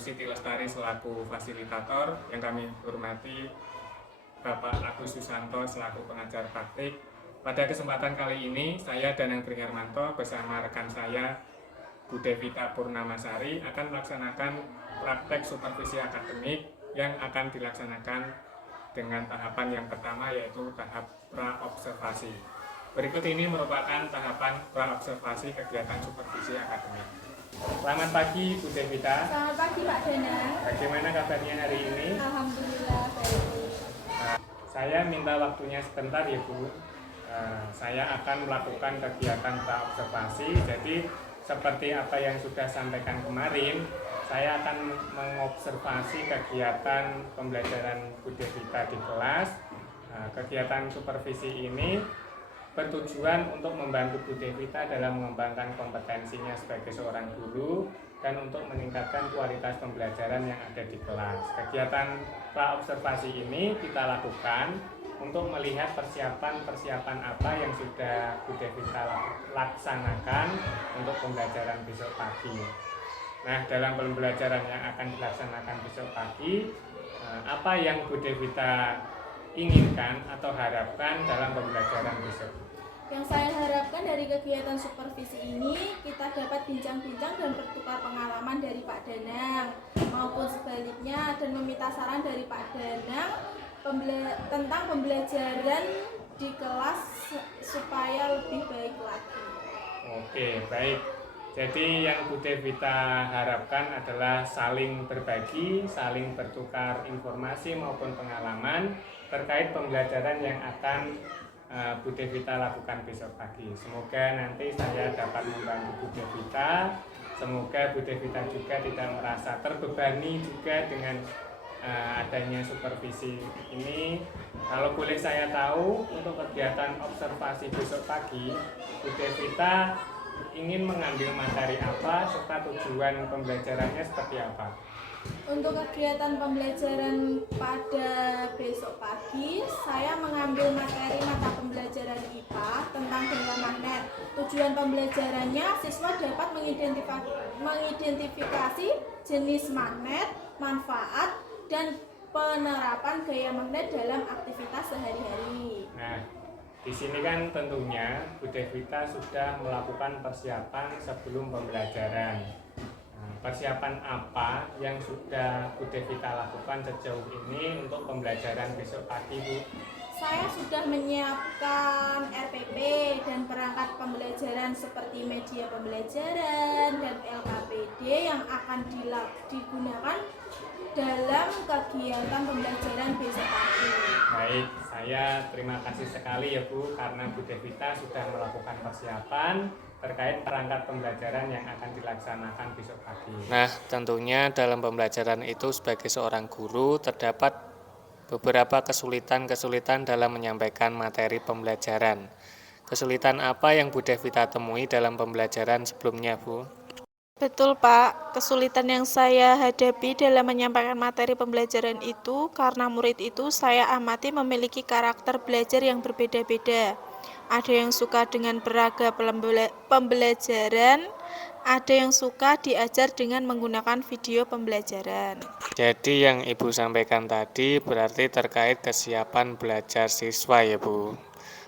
Siti Lestari selaku fasilitator, yang kami hormati Bapak Agus Susanto selaku pengajar praktik. Pada kesempatan kali ini, saya Danang Trihermanto bersama rekan saya Bu Devita Purnamasari akan melaksanakan praktek supervisi akademik yang akan dilaksanakan dengan tahapan yang pertama, yaitu tahap praobservasi. Berikut ini merupakan tahapan praobservasi kegiatan supervisi akademik. Selamat pagi Bu Devita. Selamat pagi Pak Danang. Bagaimana kabarnya hari ini? Alhamdulillah baik. Saya minta waktunya sebentar ya Bu. Saya akan melakukan kegiatan praobservasi. Jadi seperti apa yang sudah sampaikan kemarin, saya akan mengobservasi kegiatan pembelajaran Bu Devita di kelas. Kegiatan supervisi ini bertujuan untuk membantu Bu Devita dalam mengembangkan kompetensinya sebagai seorang guru dan untuk meningkatkan kualitas pembelajaran yang ada di kelas. Kegiatan praobservasi ini kita lakukan untuk melihat persiapan apa yang sudah Bu Devita laksanakan untuk pembelajaran besok pagi. Nah, dalam pembelajaran yang akan dilaksanakan besok pagi, apa yang Bu Devita inginkan atau harapkan dalam pembelajaran besok? Yang saya harapkan dari kegiatan supervisi ini, kita dapat bincang-bincang dan bertukar pengalaman dari Pak Danang maupun sebaliknya, dan meminta saran dari Pak Danang tentang pembelajaran di kelas supaya lebih baik lagi. Oke, baik. Jadi yang Bu Devita harapkan adalah saling berbagi, saling bertukar informasi maupun pengalaman terkait pembelajaran yang akan Bu Devita lakukan besok pagi. Semoga nanti saya dapat membantu Bu Devita. Semoga Bu Devita juga tidak merasa terbebani juga dengan adanya supervisi ini. Kalau boleh saya tahu, untuk kegiatan observasi besok pagi, Bu Devita ingin mengambil materi apa serta tujuan pembelajarannya seperti apa? Untuk kegiatan pembelajaran pada besok pagi, saya mengambil materi mata pembelajaran IPA tentang benda magnet. Tujuan pembelajarannya, siswa dapat mengidentifikasi jenis magnet, manfaat, dan penerapan gaya magnet dalam aktivitas sehari-hari. Nah, di sini kan tentunya Bu Devita sudah melakukan persiapan sebelum pembelajaran. Persiapan apa yang sudah Bu Devita lakukan sejauh ini untuk pembelajaran besok pagi, Bu? Saya sudah menyiapkan RPP dan perangkat pembelajaran seperti media pembelajaran dan LKPD yang akan digunakan dalam kegiatan pembelajaran besok pagi. Baik, saya terima kasih sekali ya Bu, karena Bu Devita sudah melakukan persiapan terkait perangkat pembelajaran yang akan dilaksanakan besok pagi. Nah, tentunya dalam pembelajaran itu sebagai seorang guru terdapat beberapa kesulitan dalam menyampaikan materi pembelajaran. Kesulitan apa yang Bu Devita temui dalam pembelajaran sebelumnya, Bu? Betul Pak, kesulitan yang saya hadapi dalam menyampaikan materi pembelajaran itu karena murid itu saya amati memiliki karakter belajar yang berbeda-beda. Ada yang suka dengan beragam pembelajaran, ada yang suka diajar dengan menggunakan video pembelajaran. Jadi yang Ibu sampaikan tadi berarti terkait kesiapan belajar siswa ya Bu,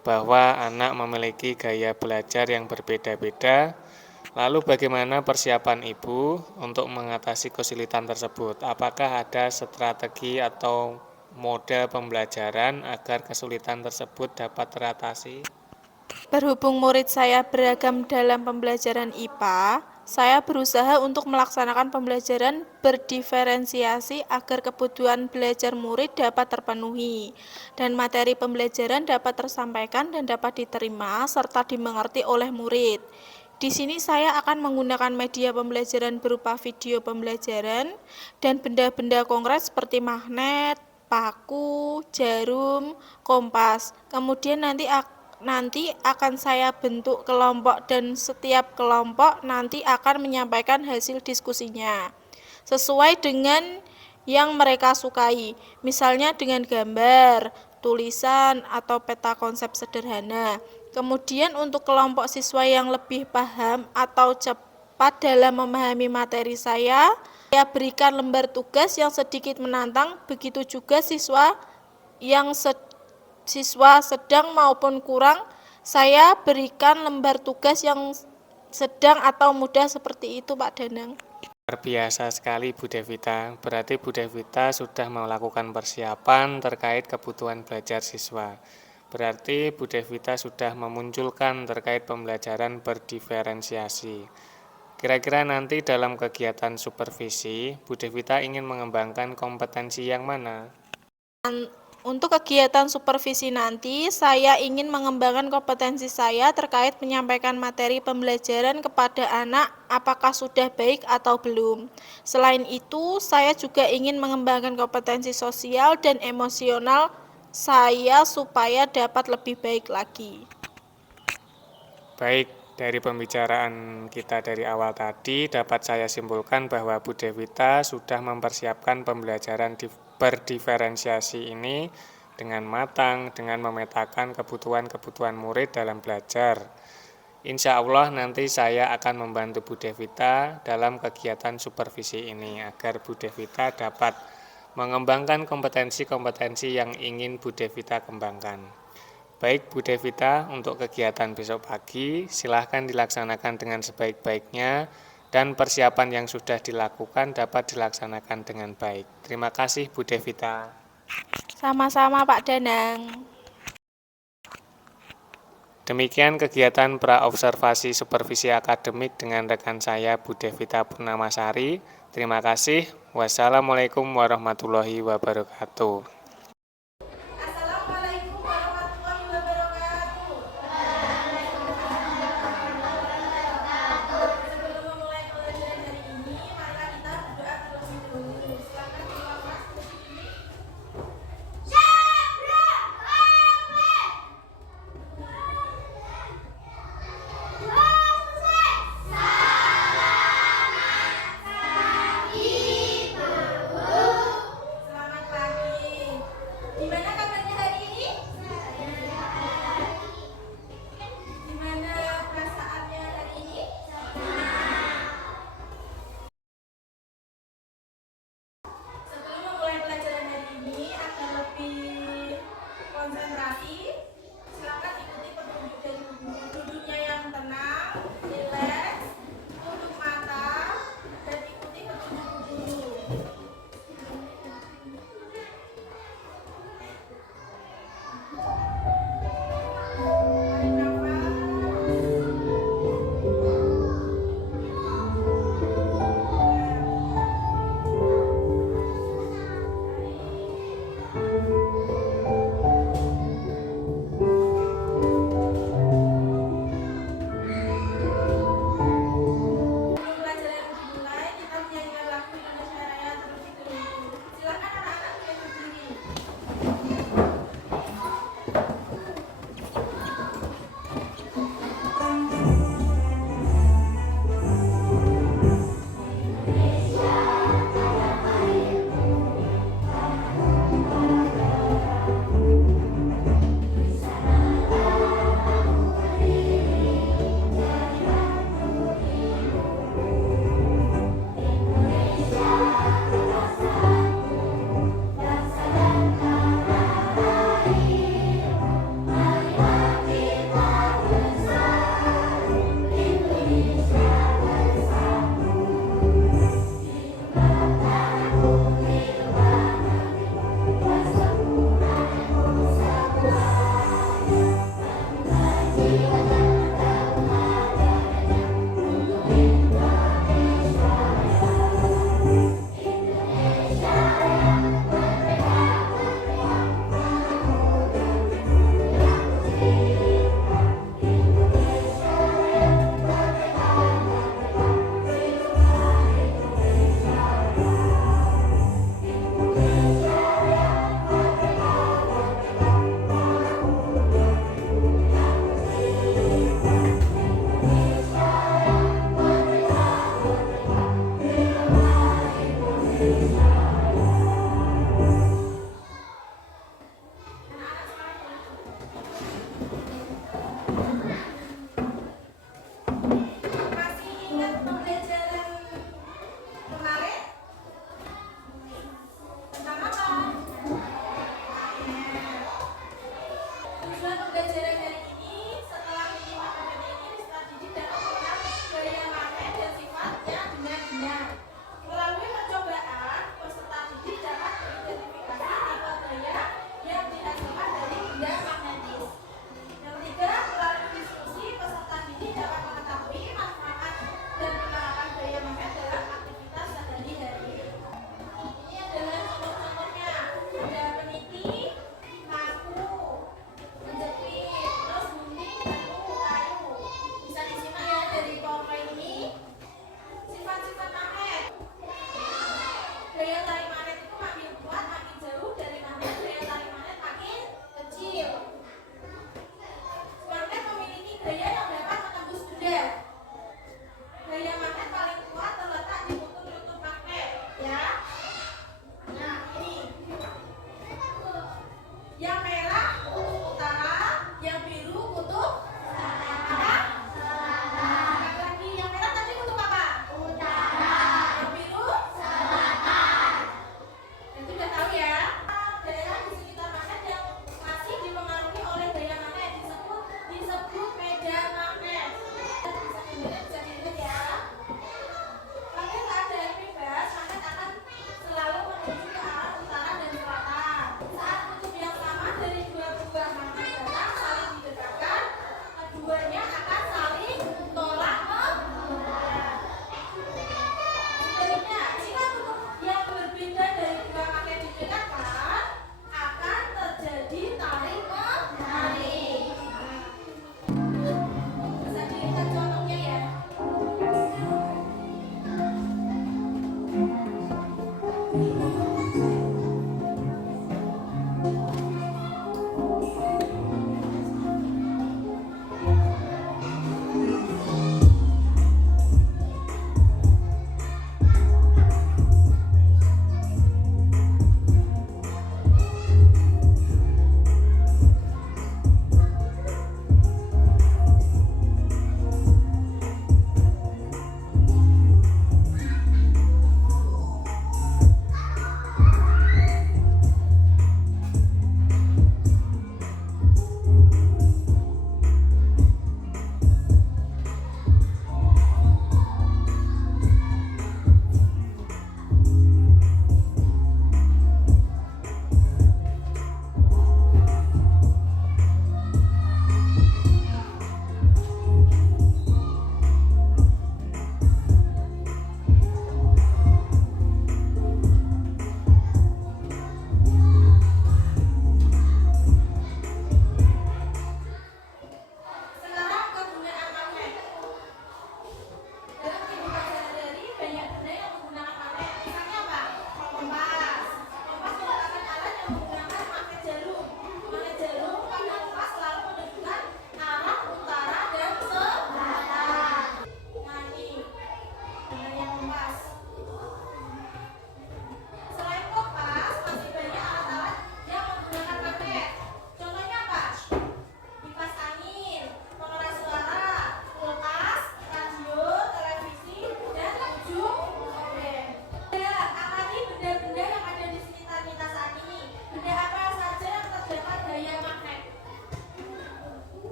bahwa anak memiliki gaya belajar yang berbeda-beda. Lalu bagaimana persiapan Ibu untuk mengatasi kesulitan tersebut? Apakah ada strategi atau model pembelajaran agar kesulitan tersebut dapat teratasi? Berhubung murid saya beragam dalam pembelajaran IPA, saya berusaha untuk melaksanakan pembelajaran berdiferensiasi agar kebutuhan belajar murid dapat terpenuhi dan materi pembelajaran dapat tersampaikan dan dapat diterima serta dimengerti oleh murid. Di sini saya akan menggunakan media pembelajaran berupa video pembelajaran dan benda-benda konkret seperti magnet, paku, jarum, kompas. Kemudian nanti akan saya bentuk kelompok dan setiap kelompok nanti akan menyampaikan hasil diskusinya sesuai dengan yang mereka sukai, misalnya dengan gambar, tulisan, atau peta konsep sederhana. Kemudian untuk kelompok siswa yang lebih paham atau cepat dalam memahami materi saya, Saya berikan lembar tugas yang sedikit menantang, begitu juga siswa yang siswa sedang maupun kurang, saya berikan lembar tugas yang sedang atau mudah seperti itu, Pak Danang. Luar biasa sekali Bu Devita, berarti Bu Devita sudah melakukan persiapan terkait kebutuhan belajar siswa. Berarti Bu Devita sudah memunculkan terkait pembelajaran berdiferensiasi. Kira-kira nanti dalam kegiatan supervisi, Bu Devita ingin mengembangkan kompetensi yang mana? Untuk kegiatan supervisi nanti, saya ingin mengembangkan kompetensi saya terkait menyampaikan materi pembelajaran kepada anak apakah sudah baik atau belum. Selain itu, saya juga ingin mengembangkan kompetensi sosial dan emosional saya supaya dapat lebih baik lagi. Baik, dari pembicaraan kita dari awal tadi dapat saya simpulkan bahwa Bu Devita sudah mempersiapkan pembelajaran berdiferensiasi ini dengan matang, dengan memetakan kebutuhan-kebutuhan murid dalam belajar. Insya Allah nanti saya akan membantu Bu Devita dalam kegiatan supervisi ini agar Bu Devita dapat mengembangkan kompetensi-kompetensi yang ingin Bu Devita kembangkan. Baik Bu Devita, untuk kegiatan besok pagi silahkan dilaksanakan dengan sebaik-baiknya dan persiapan yang sudah dilakukan dapat dilaksanakan dengan baik. Terima kasih Bu Devita. Sama-sama Pak Danang. Demikian kegiatan praobservasi supervisi akademik dengan rekan saya Bu Devita Purnamasari. Terima kasih. Wassalamualaikum warahmatullahi wabarakatuh.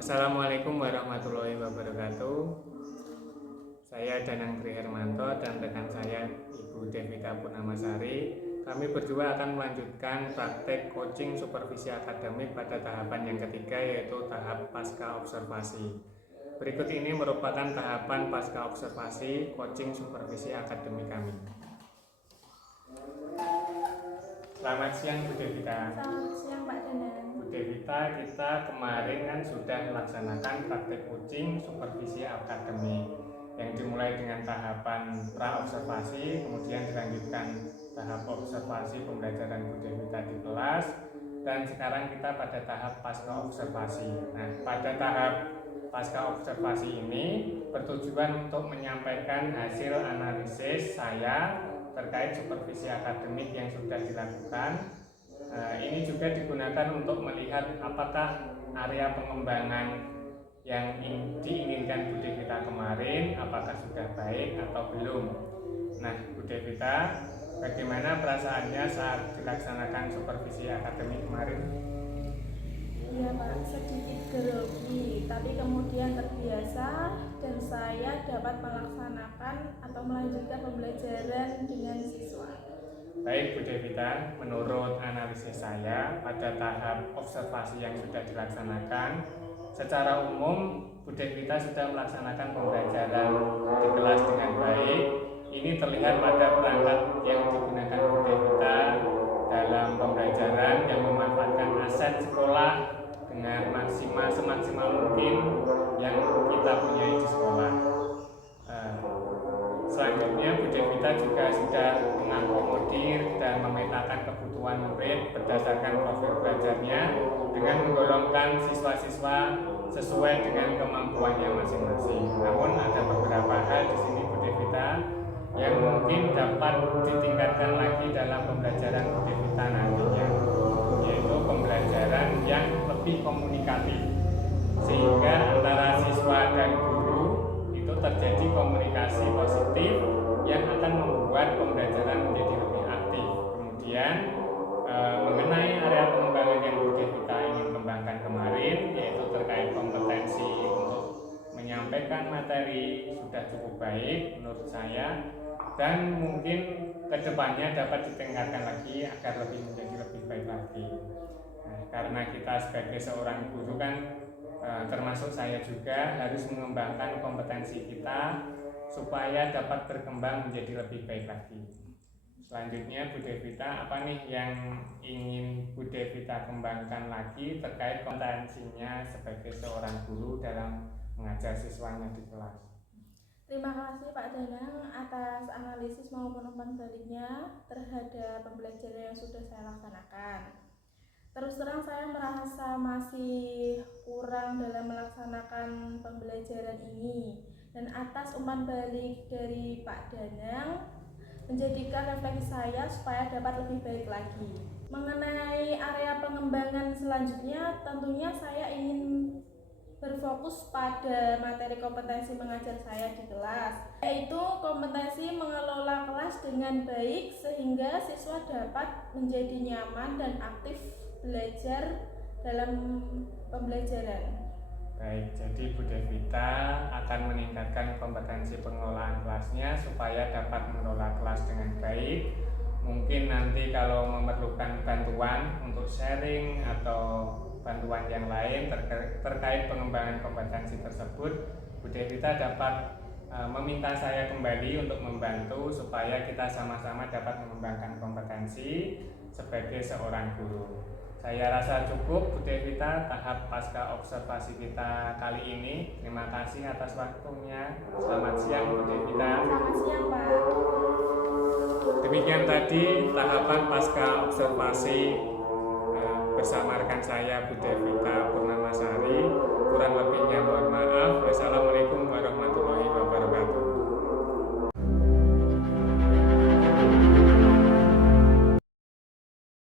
Assalamualaikum warahmatullahi wabarakatuh. Saya Danang Tri Hermanto dan rekan saya Ibu Devita Purnamasari. Kami berdua akan melanjutkan praktek coaching supervisi akademik pada tahapan yang ketiga, yaitu tahap pasca observasi. Berikut ini merupakan tahapan pasca observasi coaching supervisi akademik kami. Selamat siang Bu Devita. Selamat siang Pak Danang. Bu Devita, kita kemarin kan sudah melaksanakan praktek coaching supervisi akademik yang dimulai dengan tahapan pra-observasi, kemudian dilanjutkan tahap observasi pembelajaran Bu Devita di kelas, dan sekarang kita pada tahap pasca observasi. Nah, pada tahap pasca observasi ini bertujuan untuk menyampaikan hasil analisis saya terkait supervisi akademik yang sudah dilakukan. Ini juga digunakan untuk melihat apakah area pengembangan yang diinginkan Bu Devita kemarin apakah sudah baik atau belum. Nah, Bu Devita, bagaimana perasaannya saat dilaksanakan supervisi akademik kemarin? Iya Pak, sedikit grogi, tapi kemudian terbiasa dan saya dapat melaksanakan atau melanjutkan pembelajaran dengan siswa. Baik Bu Devita, menurut analisis saya pada tahap observasi yang sudah dilaksanakan, secara umum Bu Devita sudah melaksanakan pembelajaran di kelas dengan baik. Ini terlihat pada perangkat yang digunakan Bu Devita dalam pembelajaran yang memanfaatkan aset sekolah dengan semaksimal mungkin yang kita punyai di sekolah. Selanjutnya Bu Devita juga sudah mengakomodir dan memetakan kebutuhan murid berdasarkan profil belajarnya dengan menggolongkan siswa-siswa sesuai dengan kemampuannya masing-masing. Namun ada beberapa hal di sini Bu Devita yang mungkin dapat ditingkatkan lagi dalam pembelajaran Bu Devita nantinya, yaitu pembelajaran yang lebih komunikatif, sehingga antara siswa dan guru itu terjadi komunikasi positif yang akan membuat pembelajaran menjadi lebih aktif. Kemudian mengenai area pengembangan yang Bu Devita ingin kembangkan kemarin, yaitu terkait kompetensi untuk menyampaikan materi sudah cukup baik menurut saya, dan mungkin kedepannya dapat ditingkatkan lagi agar menjadi lebih baik lagi. Nah, karena kita sebagai seorang guru kan termasuk saya juga harus mengembangkan kompetensi kita supaya dapat berkembang menjadi lebih baik lagi. Selanjutnya Bu Devita, apa nih yang ingin Bu Devita kembangkan lagi terkait kompetensinya sebagai seorang guru dalam mengajar siswanya di kelas? Terima kasih Pak Danang atas analisis maupun umpan baliknya terhadap pembelajaran yang sudah saya laksanakan. Terus terang saya merasa masih kurang dalam melaksanakan pembelajaran ini, dan atas umpan balik dari Pak Danang menjadikan refleksi saya supaya dapat lebih baik lagi. Mengenai area pengembangan selanjutnya, tentunya saya ingin berfokus pada materi kompetensi mengajar saya di kelas, yaitu kompetensi mengelola kelas dengan baik sehingga siswa dapat menjadi nyaman dan aktif belajar dalam pembelajaran. Baik, jadi Bu Devita akan meningkatkan kompetensi pengelolaan kelasnya supaya dapat mengelola kelas dengan baik. Mungkin nanti kalau memerlukan bantuan untuk sharing atau bantuan yang lain terkait pengembangan kompetensi tersebut, Bu Devita dapat meminta saya kembali untuk membantu supaya kita sama-sama dapat mengembangkan kompetensi sebagai seorang guru. Saya rasa cukup Bu Devita tahap pasca observasi kita kali ini. Terima kasih atas waktunya. Selamat siang Bu Devita. Selamat siang Pak. Demikian tadi tahapan pasca observasi bersama rekan saya Bu Devita Purnamasari.